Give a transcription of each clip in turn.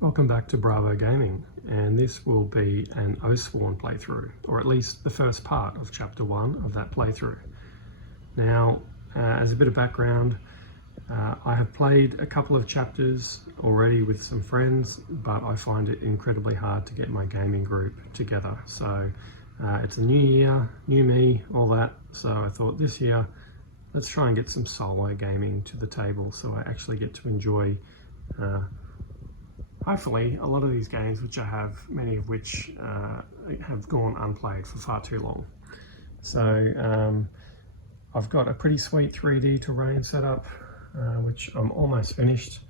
Welcome back to Bravo Gaming, and this will be an Oathsworn playthrough, or at least the first part of chapter 1 of that playthrough. Now, as a bit of background, I have played a couple of chapters already with some friends, but I find it incredibly hard to get my gaming group together. So it's a new year, new me, all that. So I thought this year, let's try and get some solo gaming to the table so I actually get to enjoy hopefully a lot of these games, which I have, many of which have gone unplayed for far too long. So I've got a pretty sweet 3D terrain setup, which I'm almost finished.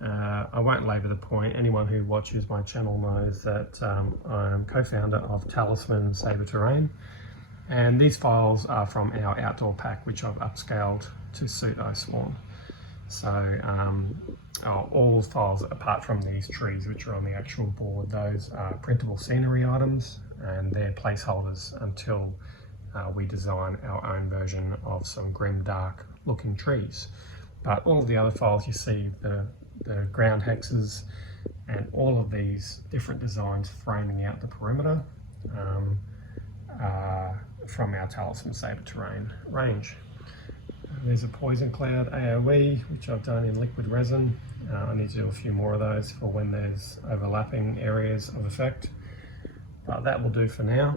I won't labour the point. Anyone who watches my channel knows that I'm co-founder of Talisman Saber Terrain, and these files are from our outdoor pack, which I've upscaled to suit Oathsworn. So all files apart from these trees, which are on the actual board, those are printable scenery items, and they're placeholders until we design our own version of some grim, dark looking trees. But all of the other files you see, the ground hexes and all of these different designs framing out the perimeter are from our Talisman Saber Terrain range. There's a Poison Cloud AoE, which I've done in liquid resin. I need to do a few more of those for when there's overlapping areas of effect, but that will do for now.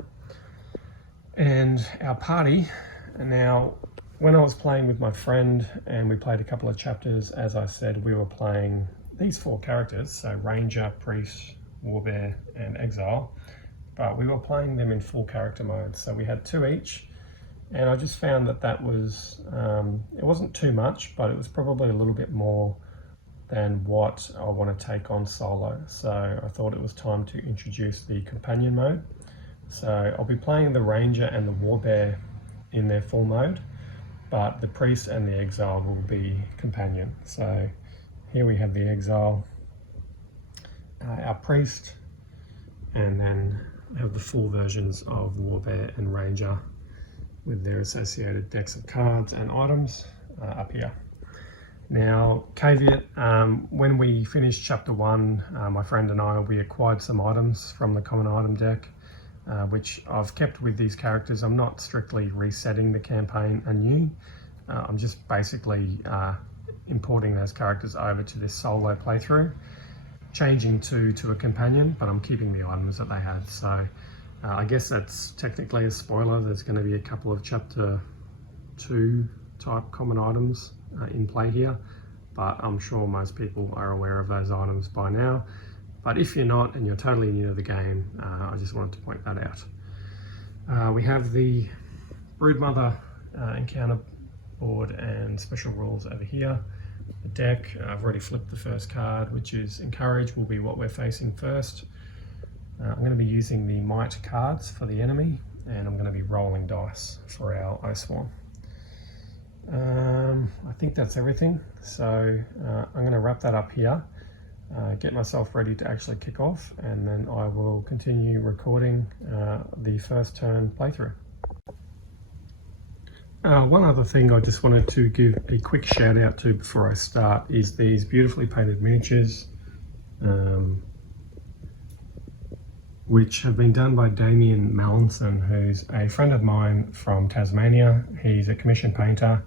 And our party, now when I was playing with my friend and we played a couple of chapters, as I said, we were playing these 4 characters, so Ranger, Priest, Warbear and Exile, but we were playing them in full character mode, so we had 2 each. And I just found that that was, it wasn't too much, but it was probably a little bit more than what I want to take on solo. So I thought it was time to introduce the companion mode. So I'll be playing the Ranger and the Warbear in their full mode, but the Priest and the Exile will be companion. So here we have the Exile, our Priest, and then have the full versions of Warbear and Ranger with their associated decks of cards and items up here. Now, caveat, when we finished chapter 1, my friend and I, we acquired some items from the common item deck, which I've kept with these characters. I'm not strictly resetting the campaign anew. I'm just basically importing those characters over to this solo playthrough, changing to a companion, but I'm keeping the items that they had. So I guess that's technically a spoiler. There's going to be a couple of chapter 2 type common items in play here, but I'm sure most people are aware of those items by now. But if you're not and you're totally new to the game, I just wanted to point that out. We have the Broodmother encounter board and special rules over here. The deck, I've already flipped the first card, which is Encourage, will be what we're facing first. I'm going to be using the Might cards for the enemy, and I'm going to be rolling dice for our Oathsworn. I think that's everything, so I'm going to wrap that up here, get myself ready to actually kick off, and then I will continue recording the first turn playthrough. One other thing I just wanted to give a quick shout out to before I start is these beautifully painted miniatures, which have been done by Damian Mallinson, who's a friend of mine from Tasmania. He's a commissioned painter,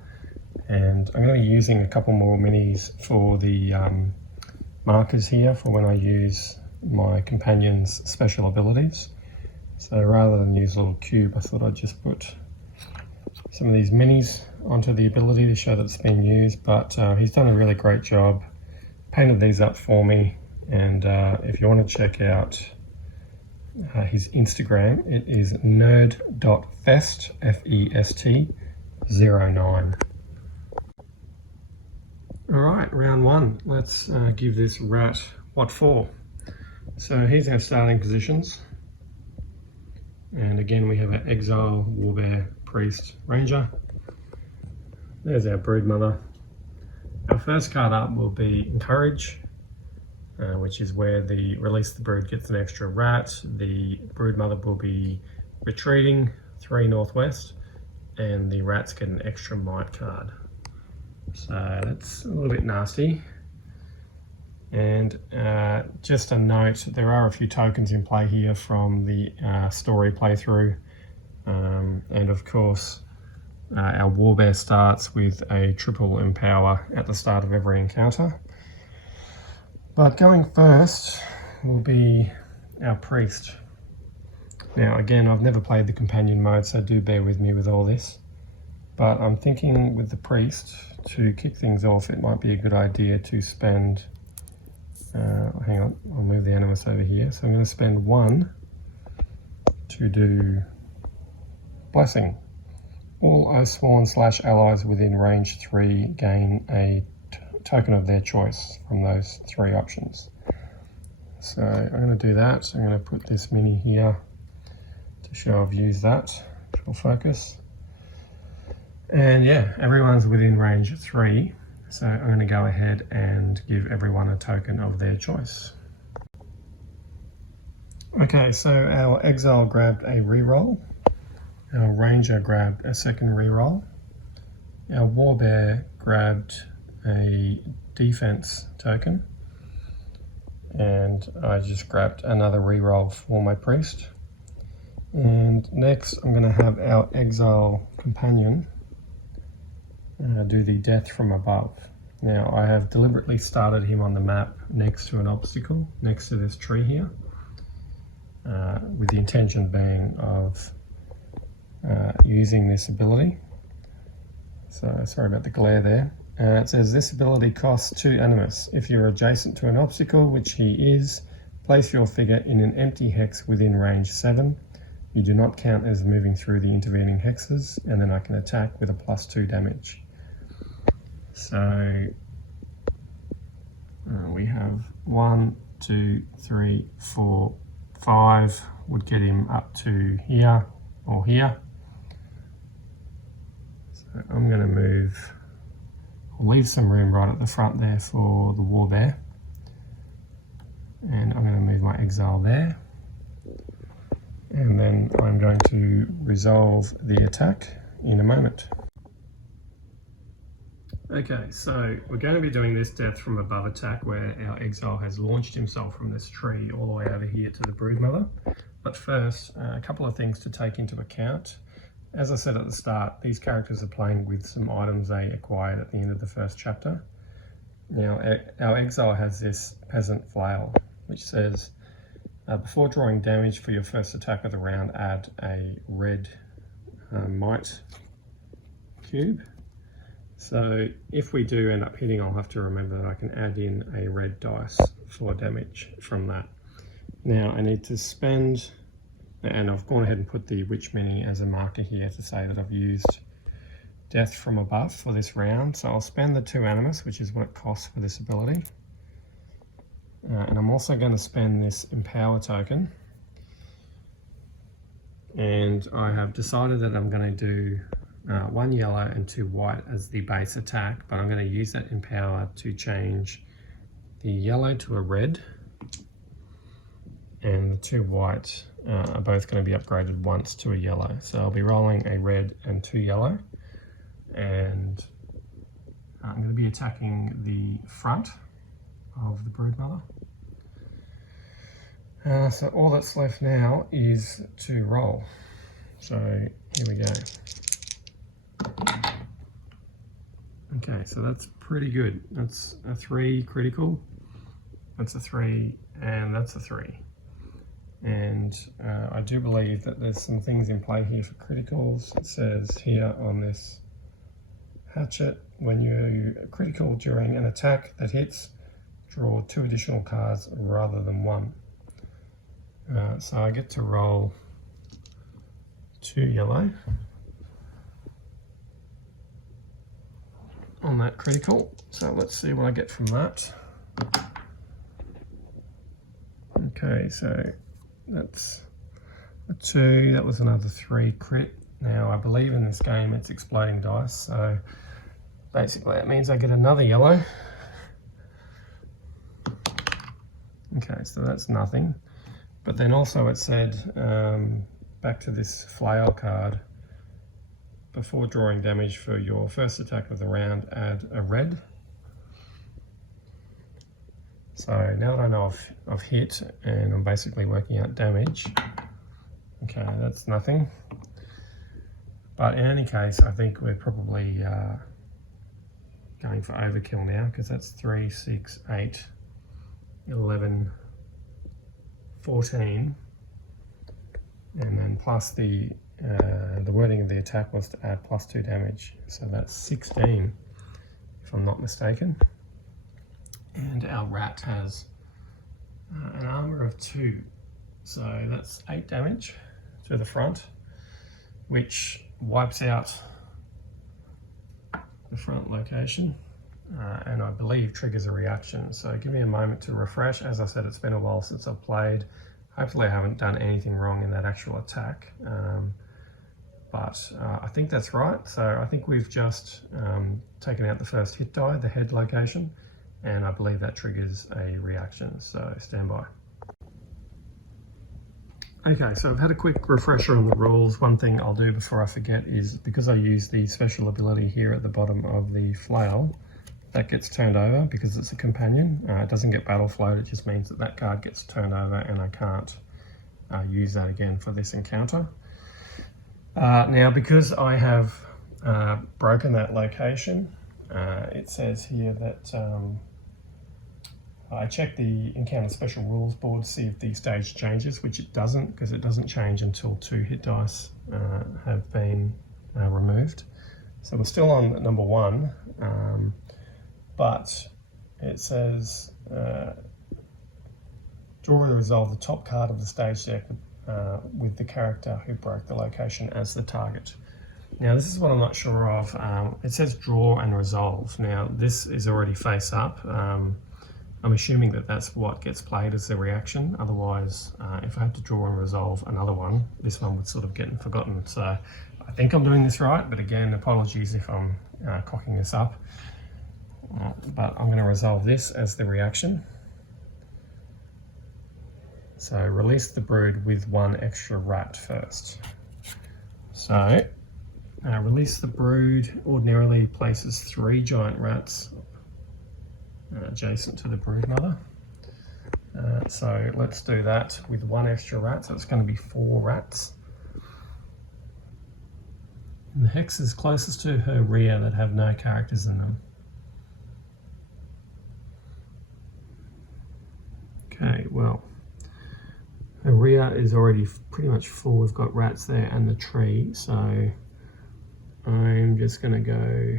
and I'm going to be using a couple more minis for the markers here for when I use my companion's special abilities. So rather than use a little cube, I thought I'd just put some of these minis onto the ability to show that it's been used, but he's done a really great job, painted these up for me, and if you want to check out his Instagram, it is nerd.fest, F-E-S-T, 09. All right, round 1. Let's give this rat what for. So here's our starting positions. And again, we have our Exile, Warbear, Priest, Ranger. There's our Broodmother. Our first card up will be Encourage, which is where the Release the Brood gets an extra rat. The Broodmother will be retreating 3 northwest, and the rats get an extra Might card. So that's a little bit nasty. And just a note, there are a few tokens in play here from the story playthrough. And of course, our warbear starts with a triple empower at the start of every encounter. But going first will be our priest. Now again, I've never played the companion mode, so do bear with me with all this. But I'm thinking with the priest, to kick things off, it might be a good idea to spend, hang on, I'll move the animus over here. So I'm going to spend 1 to do blessing. All Oathsworn / allies within range 3 gain a token of their choice from those 3 options. So I'm going to do that. I'm going to put this mini here to show I've used that for focus. And yeah, everyone's within range 3, so I'm going to go ahead and give everyone a token of their choice. Okay, so our exile grabbed a reroll, our ranger grabbed a second reroll, our warbear grabbed a defense token, and I just grabbed another reroll for my priest. And next I'm going to have our exile companion do the death from above. Now I have deliberately started him on the map next to an obstacle, next to this tree here, with the intention being of using this ability. So sorry about the glare there. It says this ability costs 2 animus. If you're adjacent to an obstacle, which he is, place your figure in an empty hex within range 7. You do not count as moving through the intervening hexes, and then I can attack with a +2 damage. So we have 1, 2, 3, 4, 5 would get him up to here or here. So I'm going to move, I'll leave some room right at the front there for the warbear, and I'm going to move my exile there, and then I'm going to resolve the attack in a moment. Okay, so we're going to be doing this death from above attack where our exile has launched himself from this tree all the way over here to the Broodmother. But first, a couple of things to take into account. As I said at the start, these characters are playing with some items they acquired at the end of the first chapter. Now, our exile has this peasant flail, which says, before drawing damage for your first attack of the round, add a red might cube. So if we do end up hitting, I'll have to remember that I can add in a red dice for damage from that. Now I need to spend, and I've gone ahead and put the witch mini as a marker here to say that I've used death from above for this round. So I'll spend the 2 animus, which is what it costs for this ability. And I'm also going to spend this empower token. And I have decided that I'm going to do 1 yellow and 2 white as the base attack, but I'm going to use that empower to change the yellow to a red, and the 2 white are both going to be upgraded once to a yellow. So I'll be rolling a red and 2 yellow, and I'm going to be attacking the front of the Broodmother. So all that's left now is to roll. So here we go. Okay, so that's pretty good. That's a 3 critical, that's a 3, and that's a 3. And I do believe that there's some things in play here for criticals. It says here on this hatchet, when you critical during an attack that hits, draw 2 additional cards rather than 1. So I get to roll 2 yellow on that critical. So let's see what I get from that. Okay, so that's a 2, that was another 3 crit. Now I believe in this game it's exploding dice, so basically that means I get another yellow. Okay, so that's nothing. But then also it said, back to this flail card, before drawing damage for your first attack of the round, add a red. So now that I know I've hit and I'm basically working out damage, okay, that's nothing. But in any case, I think we're probably going for overkill now, because that's 3, 6, 8, 11, 14, and then plus the wording of the attack was to add +2 damage, so that's 16 if I'm not mistaken. And our rat has an armor of 2, so that's 8 damage to the front, which wipes out the front location, and I believe triggers a reaction. So give me a moment to refresh. As I said, it's been a while since I've played. Hopefully I haven't done anything wrong in that actual attack, but I think that's right. So I think we've just taken out the first hit die, the head location, and I believe that triggers a reaction, so stand by. Okay, so I've had a quick refresher on the rules. One thing I'll do before I forget is, because I use the special ability here at the bottom of the flail, that gets turned over because it's a companion. It doesn't get battle flowed, it just means that that card gets turned over and I can't use that again for this encounter. Now, because I have broken that location, it says here that I checked the encounter special rules board to see if the stage changes, which it doesn't, because it doesn't change until 2 hit dice have been removed. So we're still on number 1, but it says draw and resolve the top card of the stage deck with the character who broke the location as the target. Now this is what I'm not sure of. It says draw and resolve. Now this is already face up. I'm assuming that that's what gets played as the reaction. Otherwise, if I had to draw and resolve another one, this one would sort of get forgotten. So I think I'm doing this right, but again, apologies if I'm cocking this up. But I'm going to resolve this as the reaction. So release the brood with 1 extra rat first. So release the brood ordinarily places 3 giant rats adjacent to the brood mother. So let's do that with 1 extra rat, so it's going to be 4 rats. And the hexes closest to her rear that have no characters in them. Okay, well, her rear is already pretty much full. We've got rats there and the tree, so I'm just going to go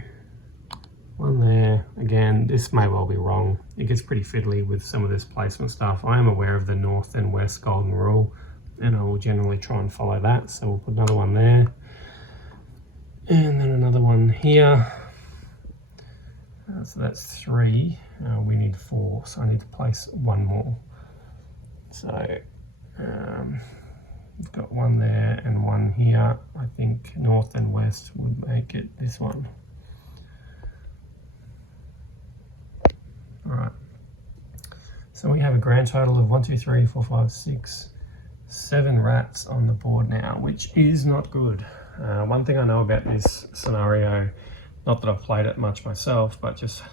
1 there. Again, this may well be wrong. It gets pretty fiddly with some of this placement stuff. I am aware of the north and west golden rule, and I will generally try and follow that. So we'll put another 1 there, and then another 1 here. So that's 3. We need 4, so I need to place 1 more. So we've got 1 there and 1 here. I think north and west would make it this one. All right, so we have a grand total of 1, 2, 3, 4, 5, 6, 7 rats on the board now, which is not good. One thing I know about this scenario, not that I've played it much myself, but just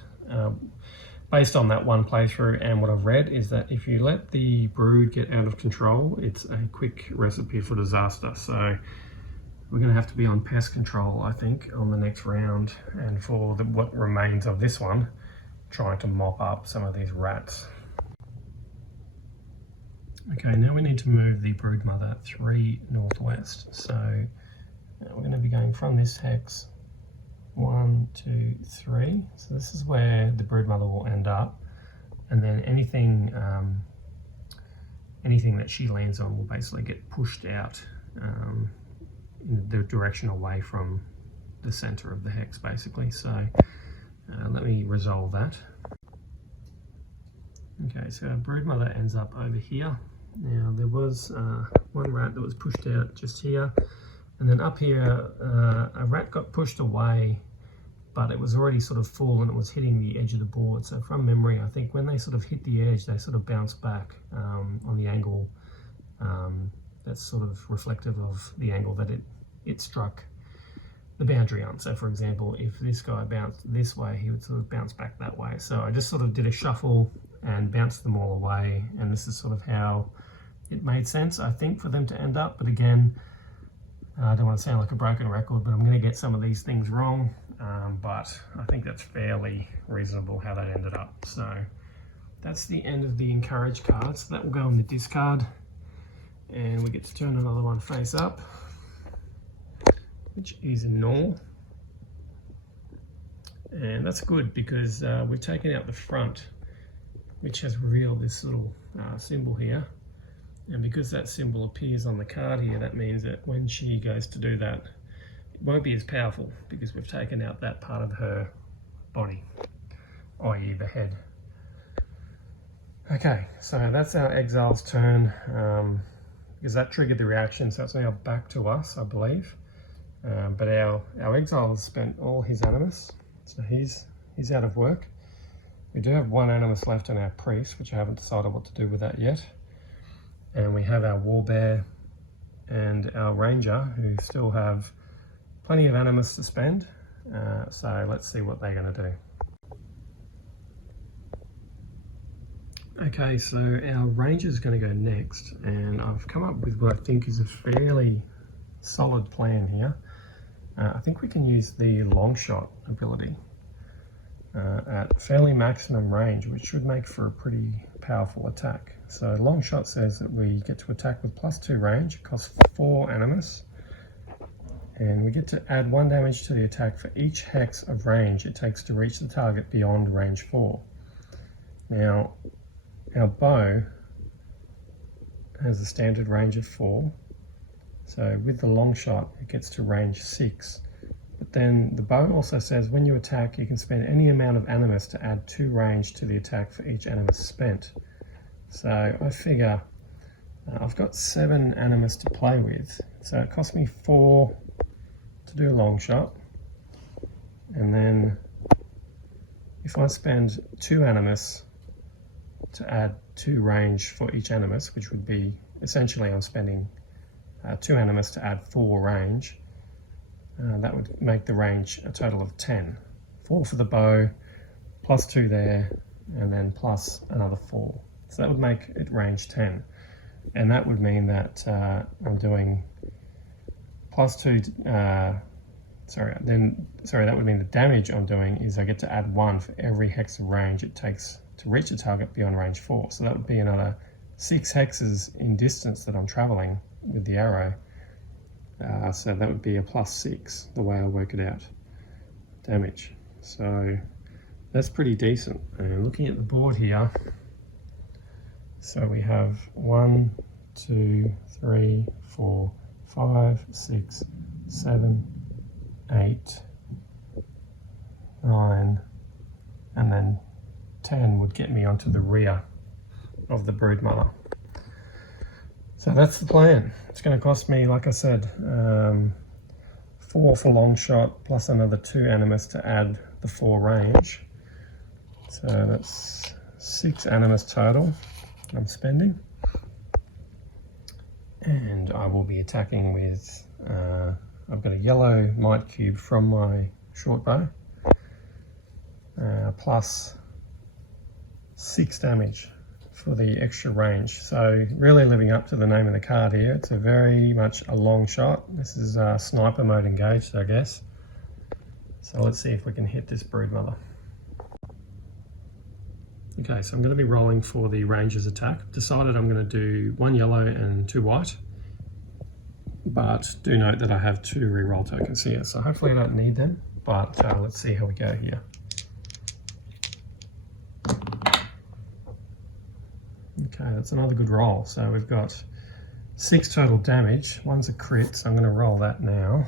based on that 1 playthrough and what I've read, is that if you let the brood get out of control, it's a quick recipe for disaster. So we're going to have to be on pest control, I think, on the next round, and for what remains of this one, trying to mop up some of these rats. Okay, now we need to move the brood mother 3 northwest. So we're going to be going from this hex 1, 2, 3. So this is where the brood mother will end up, and then anything that she lands on will basically get pushed out in the direction away from the center of the hex, basically. So let me resolve that. Okay, so our brood mother ends up over here. Now there was 1 rat that was pushed out just here, and then up here a rat got pushed away, but it was already sort of full and it was hitting the edge of the board. So from memory, I think when they sort of hit the edge, they sort of bounce back on the angle that's sort of reflective of the angle that it struck the boundary on. So for example, if this guy bounced this way, he would sort of bounce back that way. So I just sort of did a shuffle and bounce them all away. And this is sort of how it made sense, I think, for them to end up. But again, I don't want to sound like a broken record, but I'm going to get some of these things wrong. But I think that's fairly reasonable how that ended up. So that's the end of the encourage card. So that will go in the discard. And we get to turn another one face up, which is a null. And that's good because we've taken out the front, which has revealed this little symbol here. And because that symbol appears on the card here, that means that when she goes to do that, it won't be as powerful because we've taken out that part of her body, i.e. the head. Okay, so that's our exile's turn, because that triggered the reaction, so it's now back to us, I believe. But our exile has spent all his animus, so he's out of work. We do have one animus left in our priest, which I haven't decided what to do with that yet. And we have our warbear and our ranger, who still have plenty of animus to spend. So let's see what they're going to do. Okay, so our ranger is going to go next, and I've come up with what I think is a fairly solid plan here. I think we can use the long shot ability at fairly maximum range, which should make for a pretty powerful attack. So long shot says that we get to attack with +2 range, it costs 4 animus, and we get to add 1 damage to the attack for each hex of range it takes to reach the target beyond range 4. Now, our bow has a standard range of 4, so with the long shot it gets to range 6. But then the bow also says when you attack you can spend any amount of animus to add 2 range to the attack for each animus spent. So I figure I've got 7 animus to play with, so it costs me 4 to do a long shot, and then if I spend 2 animus to add 2 range for each animus, which would be essentially I'm spending 2 animus to add 4 range, that would make the range a total of 10. 4 for the bow, +2 there, and then plus another 4. So that would make it range 10. And that would mean that I'm doing +2, that would mean the damage I'm doing is I get to add 1 for every hex of range it takes to reach a target beyond range 4. So that would be another 6 hexes in distance that I'm traveling with the arrow. So that would be a +6, the way I work it out, damage. So that's pretty decent. And looking at the board here, so we have 1, 2, 3, 4, 5, 6, 7, 8, 9, and then 10 would get me onto the rear of the broodmother. So that's the plan. It's going to cost me, like I said, 4 for long shot plus another 2 animus to add the 4 range. So that's 6 animus total I'm spending. And I will be attacking with, I've got a yellow might cube from my short bow, plus 6 damage for the extra range. So really living up to the name of the card here. It's a very much a long shot. This is sniper mode engaged, I guess. So let's see if we can hit this broodmother. Okay, so I'm going to be rolling for the ranger's attack. Decided I'm going to do 1 yellow and 2 white, but do note that I have 2 reroll tokens here, so hopefully I don't need them, but let's see how we go here. Okay, that's another good roll. So we've got 6 total damage. 1's a crit, so I'm going to roll that now.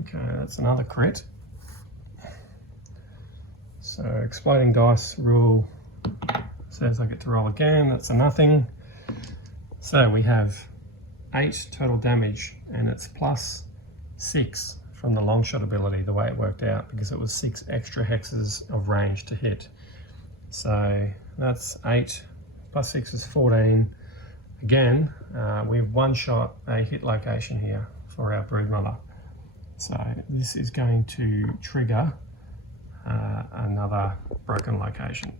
Okay, that's another crit. So exploding dice rule says I get to roll again. That's a nothing. So we have 8 total damage, and it's +6 from the long shot ability, the way it worked out, because it was 6 extra hexes of range to hit. So that's 8 plus 6 is 14. Again, we've one shot a hit location here for our broodmother. So this is going to trigger another broken location.